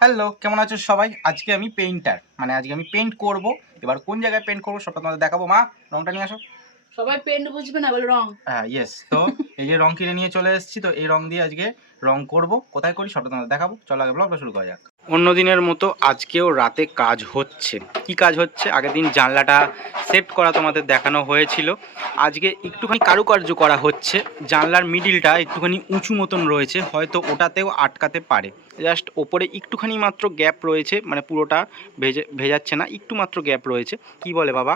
Hello কেমন আছো সবাই? আজকে আমি পেইন্টার মানে আজকে আমি পেইন্ট করব। এবার কোন জায়গায় পেইন্ট করব সবটা তোমাদের দেখাবো। মা রংটা নিয়ে আসো। সবাই পেন্ট বুঝবে না বলে রং। হ্যাঁ ইয়েস তো এই যে রং কিনে নিয়ে চলে এসেছি তো এই রং দিয়ে আজকে রং করব। কোথায় করি সবটা তোমাদের দেখাবো। চলো আগে ব্লগটা শুরু করা যাক। অন্য দিনের মতো আজকেও রাতে কাজ হচ্ছে। কি কাজ হচ্ছে? আগের দিন জানলাটা সেট করা তোমাদের দেখানো হয়েছিল। আজকে একটুখানি কারুকার্য করা হচ্ছে। জানলার মিডিলটা একটুখানি উঁচু মতন রয়েছে হয়তো ওটাতেও আটকাতে পারে। জাস্ট ওপরে একটুখানি মাত্র গ্যাপ রয়েছে মানে পুরোটা ভেজে ভেজাচ্ছে না একটু মাত্র গ্যাপ রয়েছে। কি বলে বাবা?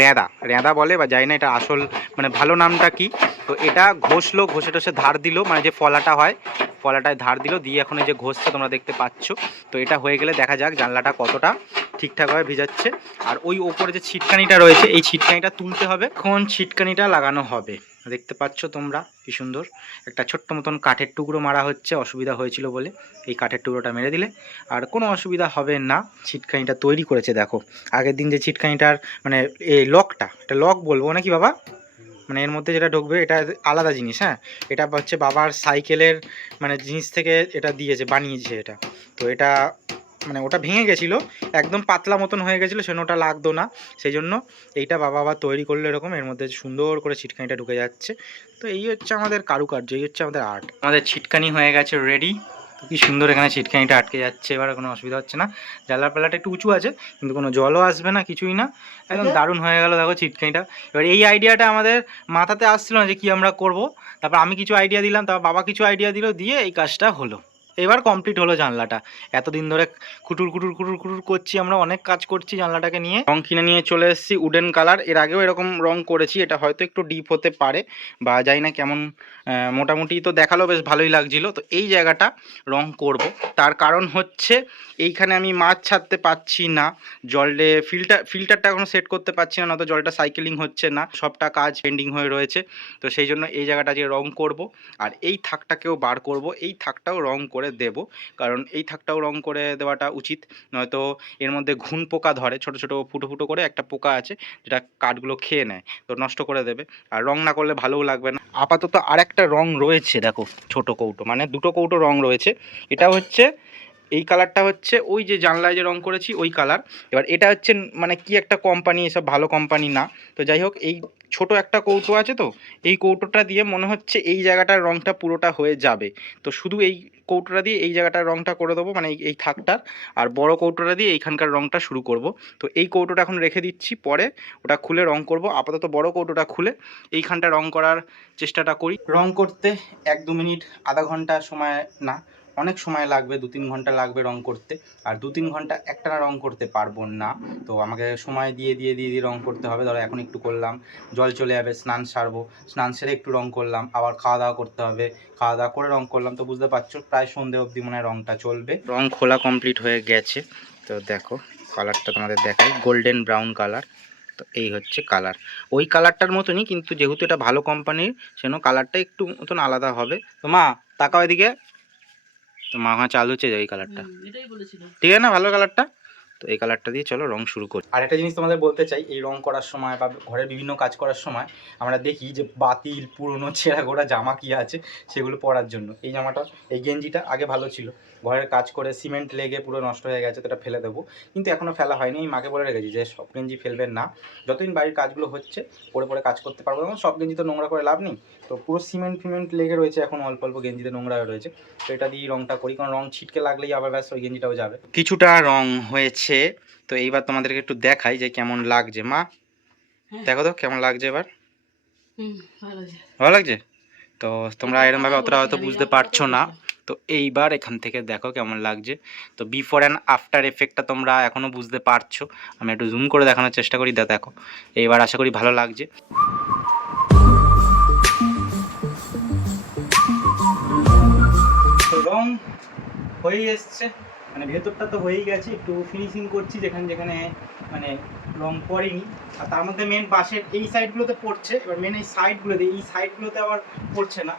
র্যাদা। র্যাদা। বলে বা জানি না এটা আসল মানে ভালো নামটা কি। তো এটা ঘষলো ঘষে টষে ধার দিল মানে যে ফলাটা হয় ফলাটায় ধার দিল, দিয়ে এখন এই যে ঘষছে তোমরা দেখতে পাচ্ছ। তো এটা হয়ে গেলে দেখা যাক জানলাটা কতটা ঠিকঠাকভাবে ভিজাচ্ছে। আর ওই ওপরে যে ছিটকানিটা রয়েছে, এই ছিটকানিটা তুলতে হবে। এখন ছিটকানিটা লাগানো হবে। দেখতে পাচ্ছ তোমরা, কি সুন্দর। একটা ছোট্ট মতন কাঠের টুকরো মারা হচ্ছে, অসুবিধা হয়েছিল বলে এই কাঠের টুকরোটা মেরে দিলে। আর কোনো অসুবিধা হবে না, ছিটকানিটা তৈরি করেছে, দেখো। আগের দিন যে ছিটকানিটার মানে এই লকটা, এটা লক বলব নাকি বাবা? মানে এর মধ্যে যেটা ঢুকবে, এটা আলাদা জিনিস হ্যাঁ? এটা হচ্ছে বাবার সাইকেলের মানে জিনিস থেকে এটা দিয়েছে, বানিয়েছে এটা। তো এটা মানে ওটা ভেঙে গেছিল, একদম পাতলা মতন হয়ে গেছিল, সেজন্য ওটা লাগতো না। সেই জন্য এইটা বাবা আবার তৈরি করল এরকম, এর মধ্যে সুন্দর করে ছিটকানিটা ঢুকে যাচ্ছে। তো এই হচ্ছে আমাদের কারুকার্য, এই হচ্ছে আমাদের আর্ট আমাদের ছিটকানি হয়ে গেছে রেডি কি সুন্দর এখানে ছিটকানিটা আটকে যাচ্ছে এবার কোনো অসুবিধা হচ্ছে না। জানলার পাল্লাটা একটু উঁচু আছে কিন্তু কোনো জলও আসবে না কিছুই না। একদম আচ্ছা। দারুণ হয়ে গেল দেখো ছিটকানিটা এবার এই আইডিয়াটা আমাদের মাথাতে আসছিল না যে কি আমরা করব। তারপর আমি কিছু আইডিয়া দিলাম তারপর বাবা কিছু আইডিয়া দিল দিয়ে এই কাজটা হলো। এবার কমপ্লিট হলো জানলাটা। এতদিন ধরে কুটুর কুটুর কুটুর কুটুর করছি আমরা, অনেক কাজ করছি জানলাটাকে নিয়ে। রং কিনে নিয়ে চলে এসেছি উডেন কালারের আগেও এরকম রং করেছি, এটা হয়তো একটু ডিপ হতে পারে বা জানি না কেমন মোটামুটি তো দেখাল, বেশ ভালোই লাগছিল। তো এই জায়গাটা রং করব। তার কারণ হচ্ছে এইখানে আমি মাছ ছাড়তে পাচ্ছি না, জলে ফিল্টার ফিল্টারটা এখনও সেট করতে পারছি না, নয়তো জলটা সাইকেলিং হচ্ছে না, সবটা কাজ পেন্ডিং হয়ে রয়েছে। তো সেই জন্য এই জায়গাটা যে রং করব। আর এই থাকটাকেও বার করব। এই থাকটাও রং করে দেব। কারণ এই থাকটাও রং করে দেওয়াটা উচিত। নয়তো এর মধ্যে ঘুন পোকা ধরে, ছোট ছোট, ফুটো ফুটো করে একটা পোকা আছে যেটা কাঠগুলো খেয়ে নেয়, তো নষ্ট করে দেবে। আর রং না করলে ভালোও লাগবে না। আপাতত আর একটা রং রয়েছে, দেখো, ছোট কৌটো মানে দুটো কৌটো রং রয়েছে। এটা হচ্ছে এই কালারটা হচ্ছে ওই যে জানলায় যে রং করেছি, ওই কালার এবার এটা হচ্ছে মানে কি একটা কোম্পানি এসব ভালো কোম্পানি না। তো যাই হোক, এই ছোট একটা কৌটো আছে তো, এই কৌটোটা দিয়ে মনে হচ্ছে এই জায়গাটার রংটা পুরোটা হয়ে যাবে। তো শুধু এই কৌটোটা দিয়ে এই জায়গাটার রংটা করে দেবো মানে এই- থাকটার। আর বড় কৌটোটা দিয়ে এইখানকার রংটা শুরু করব। তো এই কৌটোটা এখন রেখে দিচ্ছি, পরে ওটা খুলে রং করব। আপাতত বড় কৌটোটা খুলে এইখানটা রং করার চেষ্টাটা করি। রং করতে এক দু মিনিট, আধা ঘণ্টা সময় না অনেক সময় লাগবে, দু তিন ঘণ্টা লাগবে রং করতে। আর দু তিন ঘণ্টা একটানা রং করতে পারব না। তো আমাকে সময় দিয়ে দিয়ে দিয়ে দিয়ে রং করতে হবে। ধরো এখন একটু করলাম, জল চলে যাবে, স্নান সারবো। স্নান সেরে একটু রং করলাম, আবার খাওয়া দাওয়া করতে হবে। খাওয়া দাওয়া করে রং করলাম, তো বুঝতে পারছ প্রায় সন্ধে অবধি মনে রংটা চলবে। রং খোলা কমপ্লিট হয়ে গেছে। তো দেখো, কালারটা তোমাদের দেখাই। Golden brown colour. তো এই হচ্ছে কালার। ওই কালারটার মতনই, কিন্তু যেহেতু এটা ভালো কোম্পানির সেজন্য কালারটা একটু মতন আলাদা হবে। তো মা, তাকাও এদিকে। তো মা হ্যাঁ চালু হচ্ছে এই কালারটা ঠিক আছে না ভালো কালারটা তো এই কালারটা দিয়ে চলো রং শুরু করি। আর একটা জিনিস তোমাদের বলতে চাই এই রং করার সময় বা ঘরের বিভিন্ন কাজ করার সময় আমরা দেখি যে বাতিল পুরনো ছেঁড়া গোড়া জামা কি আছে সেগুলো পরার জন্য। এই জামাটা এই গেঞ্জিটা আগে ভালো ছিল। ঘরের কাজ করে সিমেন্ট লেগে পুরো নষ্ট হয়ে গেছে তো এটা ফেলে দেবো। কিন্তু এখনও ফেলা হয়নি আমি মাকে বলে রেখেছি যে সব গেঞ্জি ফেলবেন না। যতদিন বাড়ির কাজগুলো হচ্ছে পরে পরে কাজ করতে পারব এবং সব গেঞ্জি তো নোংরা করে লাভ নেই। তো পুরো সিমেন্ট ফিমেন্ট লেগে রয়েছে এখন অল্প অল্প গেঞ্জিতে নোংরা হয়ে রয়েছে। তো এটা দিয়ে রংটা করি কারণ রং ছিটকে লাগলেই আবার ব্যাস ওই গেঞ্জিটাও যাবে। কিছুটা রং হয়েছে তো এইবার তোমাদেরকে একটু দেখাই যে কেমন লাগছে। মা হ্যাঁ। দেখো তো কেমন লাগছে এবার। ভালো ভালো লাগছে? তো তোমরা এরমভাবে অতটা হয়তো বুঝতে পারছ না। তো এইবার এখান থেকে দেখো কেমন লাগছে। তো বিফোর অ্যান্ড আফটার এফেক্টটা তোমরা এখনও বুঝতে পারছ। আমি একটু জুম করে দেখানোর চেষ্টা করি দা দেখো। এইবার আশা করি ভালো লাগছে। রং হয়েই এসছে। মানে ভেতরটা তো হয়েই গেছে একটু ফিনিশিং করছি যেখানে যেখানে মানে রং পড়েনি। আর তার মধ্যে মেন পাশের এই সাইডগুলোতে পড়ছে এবার মেন এই সাইডগুলোতে এই সাইডগুলোতে আবার পড়ছে না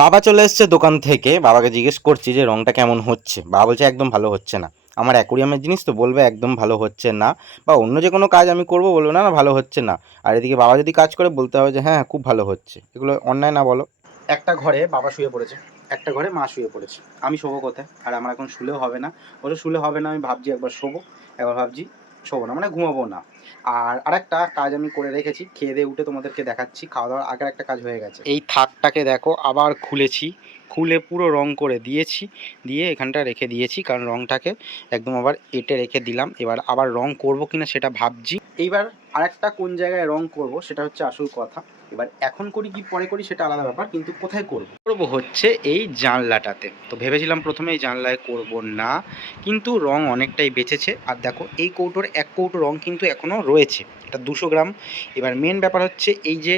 বাবা চলে এসছে দোকান থেকে। বাবাকে জিজ্ঞেস করছি যে রংটা কেমন হচ্ছে? বাবা বলছে একদম ভালো হচ্ছে না। আমার অ্যাকোরিয়ামের জিনিস তো বলবে একদম ভালো হচ্ছে না। বা অন্য যে কোনো কাজ আমি করব বলব, না না, ভালো হচ্ছে না। আর এদিকে বাবা যদি কাজ করে বলতে হবে যে হ্যাঁ খুব ভালো হচ্ছে। এগুলো অন্যায় না বলো। একটা ঘরে বাবা শুয়ে পড়েছে, একটা ঘরে মা শুয়ে পড়েছে। আমি শোবো কোথায়? আর আমার এখন শুলেও হবে না। ওটা শুলে হবে না, আমি ভাবছি একবার শোবো। একবার ভাবছি শোবো না মানে ঘুমাবো না। আর আরেকটা কাজ আমি করে রেখেছি, খেয়ে দিয়ে উঠে তোমাদেরকে দেখাচ্ছি। খাওয়া দাওয়ার আগের একটা কাজ হয়ে গেছে। এই থাকটাকে দেখো, আবার খুলেছি। খুলে পুরো রং করে দিয়েছি, দিয়ে এখানটা রেখে দিয়েছি, কারণ রংটাকে একদম আবার এটে রেখে দিলাম। এবার আবার রং করব কিনা সেটা ভাবছি। এইবার আরেকটা কোন জায়গায় রং করব সেটা হচ্ছে আসল কথা। এবার এখন করি কি, পরে করি সেটা আলাদা ব্যাপার, কিন্তু কোথায় করব? করব হচ্ছে এই জানলাটাতে। তো ভেবেছিলাম প্রথমে এই জানলায় করব না, কিন্তু রং অনেকটাই বেঁচেছে। আর দেখো, এই কৌটোর এক কৌটো রং কিন্তু এখনও রয়েছে, এটা দুশো গ্রাম। এবার মেন ব্যাপার হচ্ছে এই যে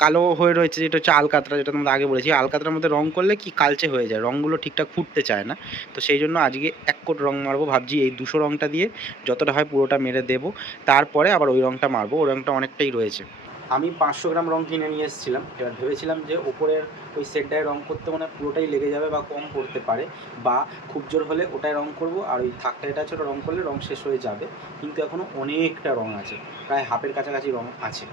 কালো হয়ে রয়েছে, যেটা হচ্ছে আলকাতরা, যেটা তোমাদের আগে বলেছি আলকাতরার মধ্যে রং করলে কি কালচে হয়ে যায় রঙগুলো ঠিকঠাক ফুটতে চায় না। তো সেই জন্য আজকে এক কোট রং মারবো, ভাবছি এই দুশো রংটা দিয়ে যতটা হয় পুরোটা মেরে দেবো। তারপরে আবার ওই রংটা মারবো, ওই রংটা অনেকটাই রয়েছে। আমি পাঁচশো গ্রাম রং কিনে নিয়ে এসেছিলাম। এবার ভেবেছিলাম যে ওপরের ওই সেটটায় রং করতে মানে পুরোটাই লেগে যাবে বা কম পড়তে পারে বা খুব জোর হলে ওটায় রং করব আর ওই থাকটা এটা আছে ওটা রং করলে রং শেষ হয়ে যাবে। কিন্তু এখনও অনেকটা রং আছে, প্রায় হাফের কাছাকাছি রং আছে।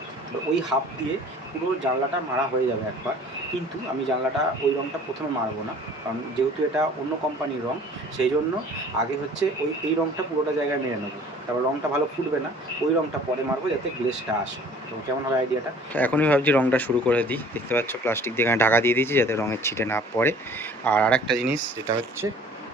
ওই হাফ দিয়ে পুরো জানলাটা মারা হয়ে যাবে একবার। কিন্তু আমি জানলাটা, ওই রংটা প্রথমে মারবো না। কারণ যেহেতু এটা অন্য কোম্পানির রং, সেই জন্য আগে হচ্ছে ওই, এই রংটা পুরোটা জায়গায় মেরে নেব। তারপর রংটা ভালো ফুটবে না, ওই রংটা পরে মারবো যাতে গ্লেসটা আসে। তো কেমন হবে আইডিয়াটা এখনই ভাবছি রংটা শুরু করে দিই। দেখতে পাচ্ছ প্লাস্টিক দিয়ে এখানে ঢাকা দিয়ে দিয়েছি যাতে রঙের ছিটে না পড়ে। আর আরেকটা জিনিস, যেটা হচ্ছে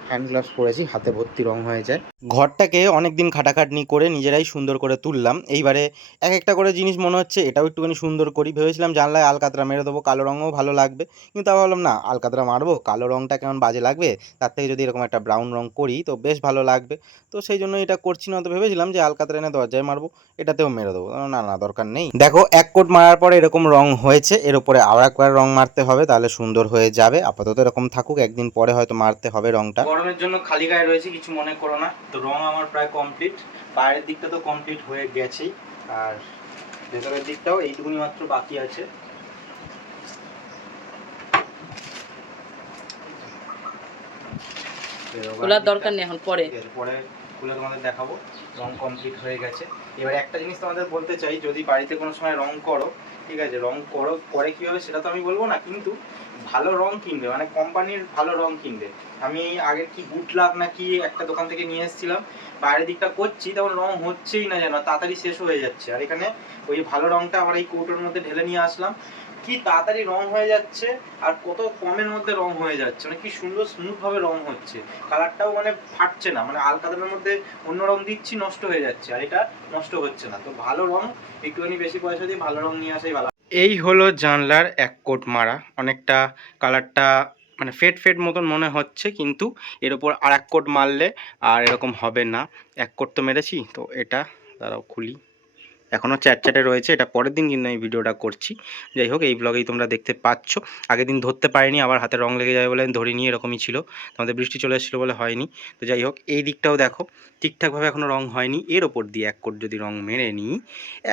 হ্যান্ড গ্লাভস পরেছি, হাতে ভর্তি রং হয়ে যায়। ঘরটাকে অনেক দিন খাটাখাটনি করে নিজেরাই সুন্দর করে তুললাম। এইবারে এক একটা করে জিনিস মনে হচ্ছে, এটাও একটুখানি সুন্দর করি। ভেবেছিলাম জানলায় আলকাতরা মেরে দেবো, কালো রঙও ভালো লাগবে। কিন্তু তা ভাবলাম, না, আলকাতরা মারবো, কালো রঙটা কেমন বাজে লাগবে? তার থেকে যদি এরকম একটা ব্রাউন রং করি, তো বেশ ভালো লাগবে। তো সেই জন্য এটা করছি না তো ভেবেছিলাম যে আলকাতরা এনে দরজায় মারবো, এটাতেও মেরে দেবো। না না, দরকার নেই। দেখো, এক কোট মারার পরে এরকম রং হয়েছে, এর উপরে আবার একবার রং মারতে হবে, তাহলে সুন্দর হয়ে যাবে। আপাতত এরকম থাকুক, একদিন পরে হয়তো মারতে হবে রংটা। গরমের জন্য খালি গায়ে রয়েছে কিছু মনে করো না। তো রং আমার প্রায় কমপ্লিট বাইরের দিকটা তো কমপ্লিট হয়ে গেছেই। আর ভেতরের দিকটাও এইটুকুনি মাত্র বাকি আছে। খোলার দরকার নেই এখন পরে। পরে খুলে তোমাদের দেখাবো। রং কমপ্লিট হয়ে গেছে। এবার একটা জিনিস তোমাদের বলতে চাই যদি বাড়িতে কোনো সময় রং করো ঠিক আছে, রং করো, পরে কী হবে সেটা তো আমি বলব না, কিন্তু ভালো রং কিনবে মানে কোম্পানির ভালো রং কিনবে। আমি আগের কি গুড লাভ না কি একটা দোকান থেকে নিয়ে এসেছিলাম, বাইরের দিকটা করছি, তখন রং হচ্ছেই না যেন, তাড়াতাড়ি শেষ হয়ে যাচ্ছে। আর এখানে ওই ভালো রংটা আবার এই কৌটোর মধ্যে ঢেলে নিয়ে আসলাম। কি তাড়াতাড়ি রং হয়ে যাচ্ছে আর কত কমের মধ্যে রং হয়ে যাচ্ছে? মানে কি সুন্দর স্মুথ ভাবে রং হচ্ছে। কালারটাও মানে ফাটছে না মানে আলকাতার মধ্যে অন্য রং দিচ্ছি, নষ্ট হয়ে যাচ্ছে, আর এটা নষ্ট হচ্ছে না। তো ভালো রং, একটুখানি বেশি পয়সা দিয়ে ভালো রং নিয়ে আসাই ভালো। এই হলো জানলার এক কোট মারা। অনেকটা কালারটা মানে ফেড ফেড মতন মনে হচ্ছে, কিন্তু এর উপর আর এক কোট মারলে আর এরকম হবে না। এক কোট তো মেরেছি, তো এটা দাঁড়াও খুলি। এখনও চ্যাটচ্যাটে রয়েছে, এটা পরের দিন কিন্তু আমি ভিডিওটা করছি। যাই হোক, এই ব্লগেই তোমরা দেখতে পাচ্ছ। আগের দিন ধরতে পারিনি, আবার হাতে রং লেগে যাবে বলে ধরিনি এরকমই ছিল। তোমাদের বৃষ্টি চলে এসেছিল বলে হয়নি। তো যাই হোক, এই দিকটাও দেখো, ঠিকঠাকভাবে এখনও রং হয়নি। এর ওপর দিয়ে এক কোট যদি রং মেরে নিই,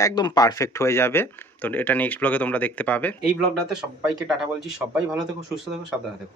একদম পারফেক্ট হয়ে যাবে। তো এটা নেক্সট ব্লগে তোমরা দেখতে পাবে। এই ব্লগটাতে সবাইকে টাটা বলছি। সবাই ভালো থেকো, সুস্থ থেকো, সাবধানে থেকো।